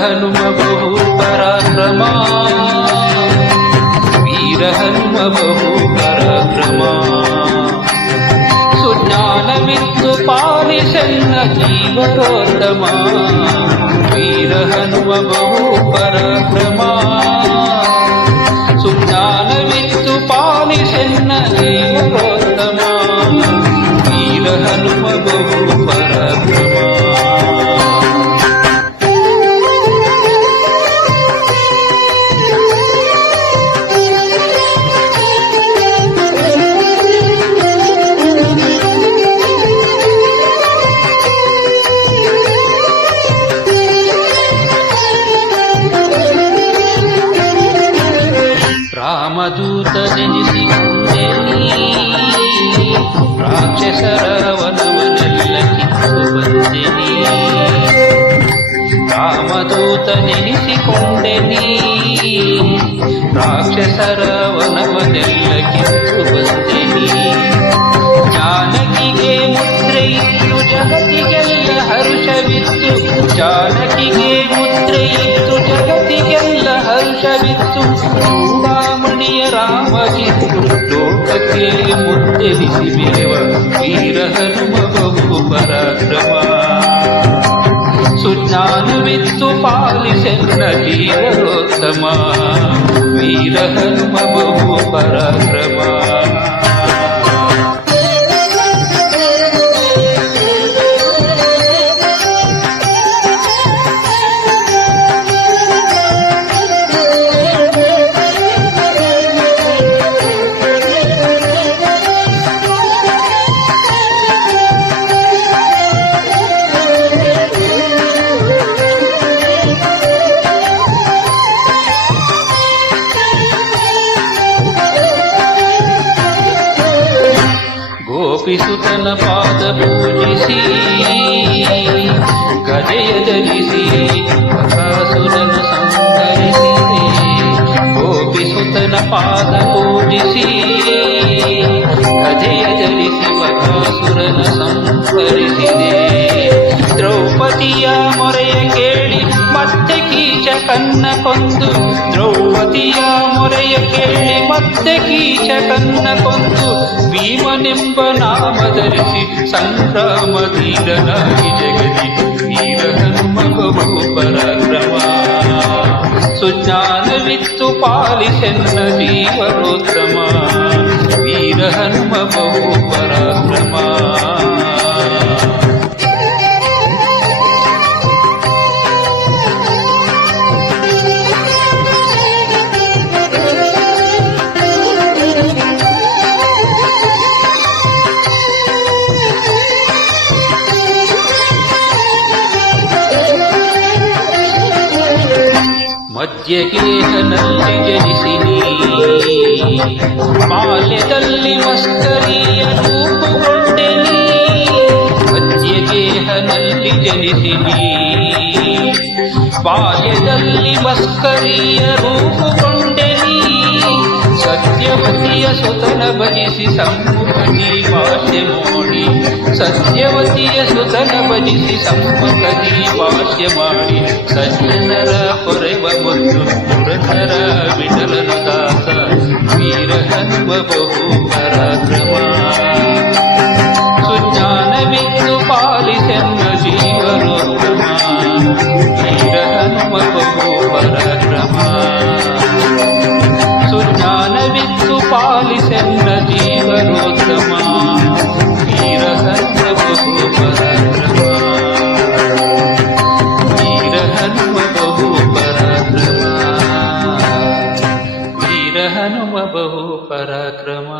ಹನುಮ ಬಹು ಪರಾಕ್ರಮ, ವೀರ ಹನುಮ ಬಹು ಪರಾಕ್ರಮ. ಸುಜ್ಞಾನವಿತ್ತು ಪಾಲಿಸೆನ್ನ ಜೀವರೋತ್ತಮ, ವೀರ ಹನುಮ ಬಹು ಪರಾಕ್ರಮ. ಸುಜ್ಞಾನವಿತ್ತು ಪಾಲಿಸೆನ್ನ ಜೀವರೋತ್ತಮ, ವೀರ ಹನುಮ ಬಹು ಪರಾಕ್ರಮ. ರಾಮದೂತನೆನಿಸಿಕೊಂಡೆನಿ, ರಾಕ್ಷಸರ ವನವನೆಲ್ಲ ಕಿತ್ತು ಬಂದೆನಿ. ರಾಮದೂತನೆನಿಸಿಕೊಂಡೆನಿ, ರಾಕ್ಷಸರ ವನವನೆಲ್ಲ ಕಿತ್ತು ಬಂದೆನಿ. ಜಾನಕಿಗೆ ಮುದ್ರೆಯಿತ್ತು ಜಗತ್ತಿಗೆಲ್ಲ ಹರ್ಷವಿತ್ತು, ಜಾನಕಿಗೆ ಮುದ್ರೆಯಿತ್ತು ಜಗತ್ತಿಗೆಲ್ಲ ಹರ್ಷವಿತ್ತು. ಚೂಡಾಮಣಿಯ ರಾಮಗಿತ್ತು ಲೋಕಕ್ಕೆ ಮುದ್ದೆನಿಸಿಬೇವ, ವೀರ ಹನುಮ ಬಹು ಪರಾಕ್ರಮ. ಸುಜ್ಞಾನವಿತ್ತು ಪಾಲಿಸೆನ್ನ ಜೀವರೋತ್ತಮ, ವೀರ ಹನುಮ ಬಹು ಪರಾಕ್ರಮ. ಗೋಪಿಸುತನ ಪಾದ ಪೂಜಿಸಿ, ಗದೆಯ ಧರಿಸಿ ಬಕಾಸುರನು ಸಂಹರಿಸಿದೆ. ಗೋಪಿಸುತನ ಪಾದ ಪೂಜಿಸಿ, ಗದೆಯ ಧರಿಸಿ ಬಕಾಸುರನ ಸಂಹರಿಸಿದೆ. ದ್ರೌಪದಿಯ ಮೊರೆಯ ಕೇಳಿ ಮತ್ತೆ ಕೀಚಕನ್ನ ಕೊಂದು, ದ್ರೌಪದಿಯ ಮೊರೆಯ ಕೇಳಿ ಮತ್ತೆ ಕೀಚಕನ್ನ ಕೊಂದು. ಭೀಮನೆಂಬ ನಾಮ ಧರಿಸಿ ಸಂಗ್ರಾಮ ಧೀರನಾಗಿ ಜಗದಿ, ವೀರ ಹನುಮ ಬಹು ಪರಾಕ್ರಮ. ಸುಜ್ಞಾನವಿತ್ತು ಪಾಲಿಸೆನ್ನ ಜೀವರೋತ್ತಮ, ವೀರ ಹನುಮ ಬಹು ಪರಾಕ್ರಮ. ಮಧ್ಯಗೇಹನಲ್ಲಿ ಜನಿಸಿನಿ, ಬಾಲ್ಯದಲ್ಲಿ ಮಸ್ಕರಿಯ ರೂಪುಗೊಂಡೆನಿ. ಮಧ್ಯಗೇಹನಲ್ಲಿ ಜನಿಸಿನಿ, ಬಾಲ್ಯದಲ್ಲಿ ಮಸ್ಕರಿಯ ರೂಪುಗೊಂಡೆನಿ. ಸತ್ಯವತಿಯ ಸುತನ ಭಜಿಸಿ ಸಮ್ಮುಖದಿ ಭಾಷ್ಯ ಮಾಡಿ, ಸತ್ಯವತಿಯ ಸುತನ ಭಜಿಸಿ ಸಮ್ಮುಖದಿ ಭಾಷ್ಯ ಮಾಡಿ. ಸಜ್ಜನರ ಹೊರೆವ ಮುದ್ದು ಪುರಧರ ವಿಠಲನ ದಾಸ, ವೀರ ಹನುಮ ಬಹು ಪರಾಕ್ರಮ. ಸುಜ್ಞಾನವಿತ್ತು ಪಾಲಿಸೆನ್ನ ಜೀವರೋತ್ತಮ, ವೀರ ಹನುಮ ಬಹು ಪರಾಕ್ರಮ. ಸುಜ್ಞಾನವಿತ್ತು ಪಾಲಿಸೆನ್ನ ಜೀವರೋತ್ತಮ, ವೀರ ಹನುಮ ಬಹು ಪರಾಕ್ರಮ. ವೀರ ಹನುಮ ಬಹು ಪರಾಕ್ರಮ, ವೀರ ಹನುಮ ಬಹು ಪರಾಕ್ರಮ.